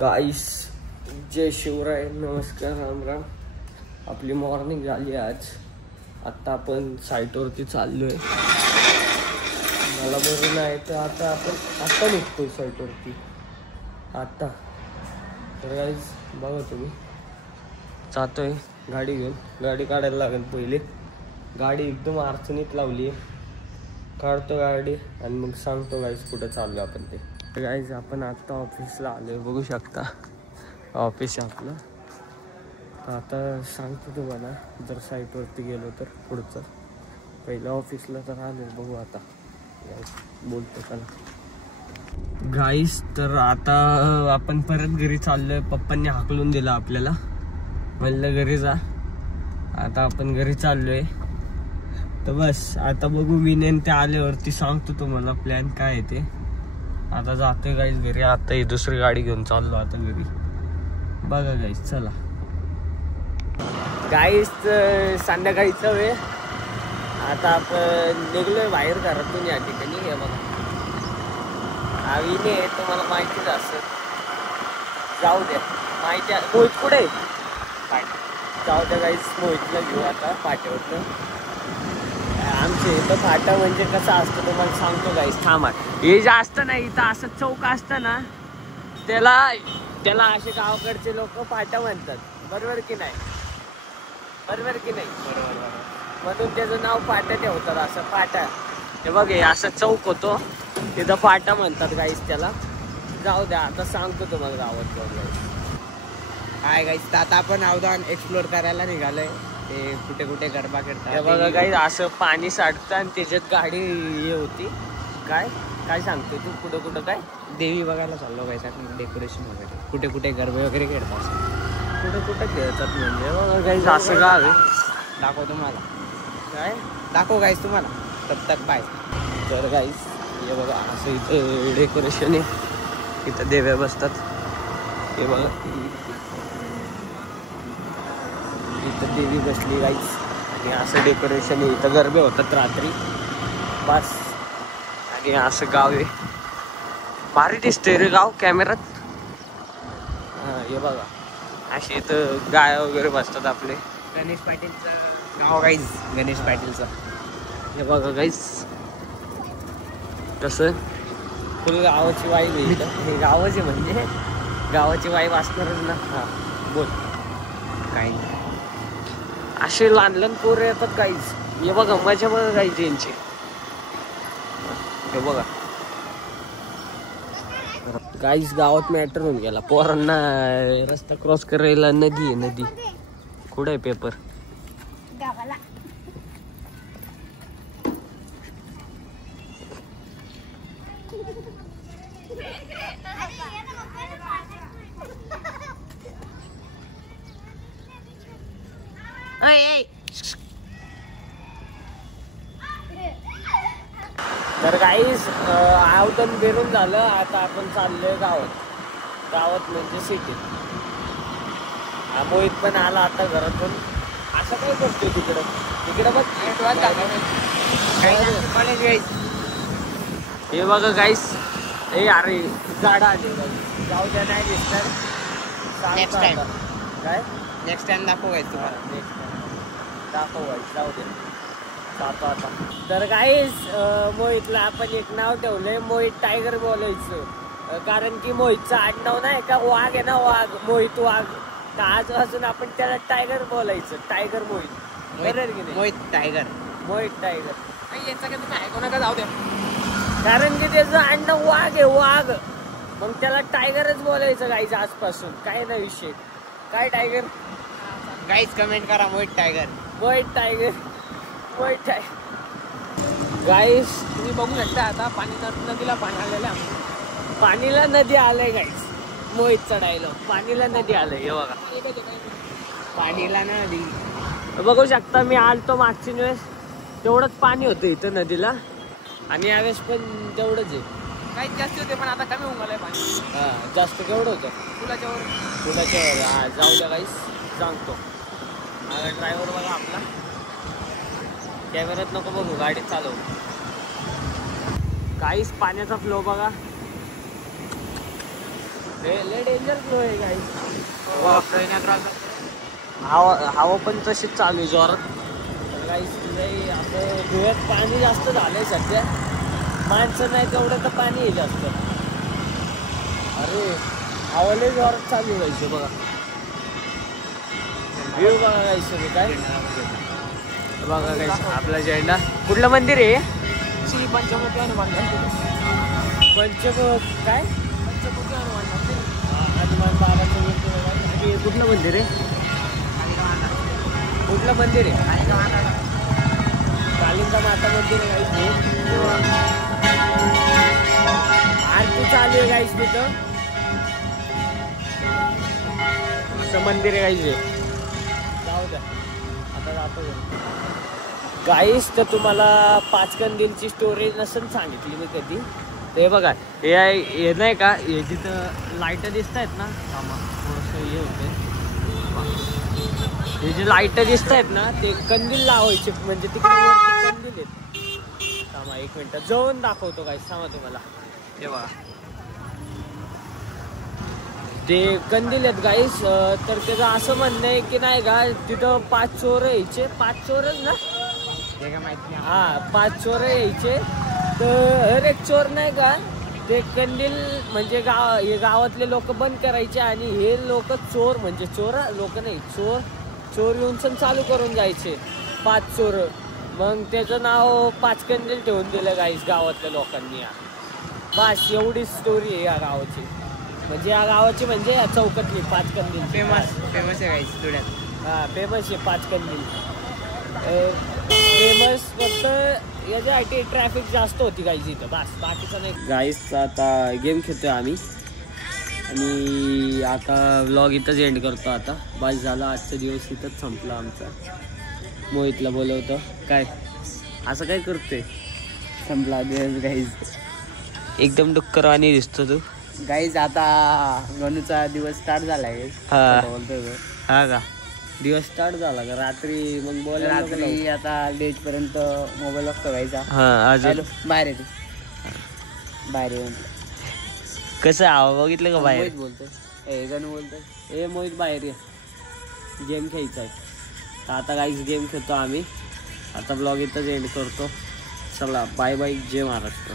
गाईस जय शिवराय, नमस्कार, राम राम. आपली मॉर्निंग झाली आज. आता आपण साईटवरती चाललोय. मला बरं नाही तर आता निघतोय साईटवरती आता. तर गाईस बघा तुम्ही, जातोय गाडी घेऊन. गाडी काढायला लागेल पहिले. गाडी एकदम अडचणीत लावली आहे. काढतो गाडी आणि मग सांगतो गाईस कुठं चाललो आपण ते. गाईज आपण आत्ता ऑफिसला आलोय, बघू शकता ऑफिस आहे आपलं. तर आता सांगतो तुम्हाला, जर साईटवरती गेलो तर पुढचं. पहिलं ऑफिसला तर आलोय, बघू आता बोलतो त्याला. गाईज तर आता आपण परत घरी चाललोय. पप्पांनी हाकलून दिलं आपल्याला, म्हणलं घरी जा. आता आपण घरी चाललोय. तर बस आता बघू, विनेन ते आल्यावरती सांगतो तुम्हाला प्लॅन काय आहे ते. आता जातोय गाईज घरी. आता ही दुसरी गाडी घेऊन चाललो आता घरी. बघा गाईज, चला. गाईज संध्याकाळीचा वेळ. आता आपण निघलोय बाहेर घरातून या ठिकाणी. हे बघा, हा विने तुम्हाला माहितीच असेल. जाऊ द्या, माहिती मोहित कुठे जाऊ द्या गाईज. मोहितला घेऊ आता फाट्यावरनं. आमच्या इथं फाटा म्हणजे कसं असतं तुम्हाला सांगतो गाईस. थांबा, हे जे असतं ना इथं असं चौक असतं ना, त्याला असे गावाकडचे लोक फाटा म्हणतात. बरोबर की नाही? बरोबर की नाही? बरोबर. म्हणून त्याचं नाव फाटा ठेवतात, असं फाटा. हे बघ, हे असं चौक होतो, तिथं फाटा म्हणतात गाईस त्याला. जाऊ द्या, आता सांगतो तुम्हाला गावात गाईस. हाय गाईस, आता आपण अवधान एक्सप्लोर करायला निघालोय. ते कुठे कुठे गरबा करतात. हे बघा गाईस, असं पाणी साठतं आणि त्याच्यात गाडी हे होती. काय काय सांगते तू? कुठं कुठं काय देवी बघायला चाललो गाईस. डेकोरेशन वगैरे कुठे कुठे गरबे वगैरे खेळतात. कुठं कुठं खेळतात म्हणजे. बघा गाईस, असं गाव आहे. दाखव तुम्हाला. काय दाखव गाईस तुम्हाला. तब तक बाय. तर गाईस हे बघा, असं इथं डेकोरेशन आहे. इथं देव्या बसतात. हे बघा, इथं देवी बसली गाईस. आणि असं डेकोरेशन आहे. इथं गरबे होतात रात्री बस. आणि असं गाव आहे. भारी दिसतंय रे गाव कॅमेरात. हा, हे बघा, असे इथं गाय वगैरे बसतात आपले. गणेश पाटीलचं गाव गाईस. गणेश पाटीलचं. हे बघा गाईस, कसं फुल गावाची वाईब आहे इथं. हे गावाची म्हणजे गावाची वाईब असणारच ना. हा बोल. काही नाही, असे लहान लहान पोरं येतात गाईज. हे बघा, मजा बघा गाईज यांची. हे बघा गाईज, गावात मॅटर होऊन गेला. पोरांना रस्ता क्रॉस करायला नदी आहे. नदी कुठे आहे? पेपर गावाला. तर गाईज आवतन बेरून झालं. आता आपण चाललोय गावात म्हणजे सिटीत. मोहित पण आला आता घरातून. असं काय करतोय तिकडं बघ. हे बघा गाईस, हे अरे गाडा आले. जाऊ द्या, नाही दिसणार. Next time. काय नेक्स्ट टाइम दाखव गाईस तुम्हाला. नेक्स्ट टाइम दाखव गाईस. जाऊ दे, जातो आता. तर गाईस मोहितला आपण एक नाव ठेवलंय, मोहित टायगर बोलायचं. कारण की मोहितचं आडनाव नाही का वाघ आहे ना, वाघ. मोहित वाघ. तर आजपासून आपण त्याला टायगर बोलायचं. टायगर मोहित. बरोबर की नाही? मोहित टायगर. मोहित टायगर. यांचा काय तुम्ही ऐकू नका, जाऊ द्या. कारण की त्याचं आडनाव वाघ आहे, वाघ. मग त्याला टायगरच बोलायचं गाईज आजपासून. काय ना विषय. काय टायगर गाईस कमेंट करा. Mohit tiger. Mohit tiger. Mohit tiger. Guys तुम्ही बघू शकता आता नदीला पाणी आलेलं आहे. पाणीला नदी आलंय गाईस. मोहित चढायला पाणीला नदी आलंय. हे बघा, पाणीला ना नदी. बघू शकता. मी आलतो मागच्या वेळेस तेवढंच पाणी होतं इथं नदीला. आणि यावेळेस पण तेवढंच आहे. काही जास्त होते पण आता कमी होऊन गेलंय पाणी. हा, जास्त केवढं होतं? पुलाच्या वर. हा, जाऊ द्या गाईस, सांगतो. आता ड्रायव्हर बघा आपला. कॅमेऱ्यात नको बघू, गाडी चालव. काहीच पाण्याचा फ्लो बघा. लय डेंजर फ्लो आहे गाईस. हवा पण तशीच चालू आहे जोरात. गाईस असं धुळ्यात पाणी जास्त झालंय सध्या. माणसं नाही तेवढं तर पाणी आहे जास्त. अरे हवा लय जोरात चालू व्हायचं बघा. व्ह्यू बघा गाईस काय बघा गाईस. आपला झेंडा. कुठलं मंदिर आहे? श्री पंचमुखी हनुमान मंदिर. काय पंचमुखी हनुमान मंदिर. हनुमान बाबाचं मंदिर आहे. आणि कुठलं मंदिर आहे? कुठलं मंदिर आहे? कालिंका माता मंदिर आहे गाईस. आरती चालू आहे गाईस तिथं. असं मंदिर आहे गाईस. जाऊ द्या आता जातो गाईस. तर तुम्हाला पाचकंदीलची स्टोरी नसेल सांगितली मी कधी. ते बघा हे नाही का, हे जिथं लाईट दिसत आहेत ना, थोडंसं हे होते. हे जे लाईट दिसत आहेत ना ते कंदील लावायचे. म्हणजे तिकडे वरती कंदील आहेत. थांबा 1 मिनिट जाऊन दाखवतो गाईस. सांगा तुम्हाला. हे बघा ते कंदील आहेत गाईस. तर त्याचं असं म्हणणं आहे की नाही का, तिथं 5 चोर यायचे. 5 चोरच ना? हा 5 चोर यायचे. तर हर एक चोर नाही का ते कंदील म्हणजे हे गावातले लोक बंद करायचे. आणि हे लोक चोर म्हणजे चोर लोक नाही, चोर येऊन सण चालू करून जायचे. 5 चोर. मग त्याचं नाव पाचकंदील ठेवून दिलं गाईस गावातल्या लोकांनी. बस एवढी स्टोरी आहे या गावाची. म्हणजे या गावाची म्हणजे या चौकातली पाचकंदील फेमस आहे गाईस धुळ्यात. हा फेमस आहे पाचकंदील. फेमस फक्त याच्यासाठी ट्रॅफिक जास्त होती गाईज इथं. बस बाकीचं नाही. गाईज आता गेम खेळतोय आम्ही. आणि आता व्लॉग इथंच एंड करतो. आता बस झाला. आजचा दिवस इथंच संपला आमचा. मोहितला बोलवतो. काय असं काय करतोय? संपला दिवस गाईज. एकदम डुक्करवाणी दिसतो तू गाईज. आता गणूचा दिवस स्टार्ट झालाय. हा बोलतोय हा का? दिवस स्टार्ट झाला का? रात्री मग बोलायला रात्री आता लेट पर्यंत मोबाईल बघतो गाईचा. हा अजून बाहेर येते. बाहेर येऊन कसं हवं बघितलं का बाहेर? बोलतोय गणू बोलतोय. ए मोहित बाहेर ये, गेम खेळायचा आहे. तर आता गाईज गेम खेळतो आम्ही. आता ब्लॉग इथंच एंड करतो. चला बाय बाय. जय महाराष्ट्र.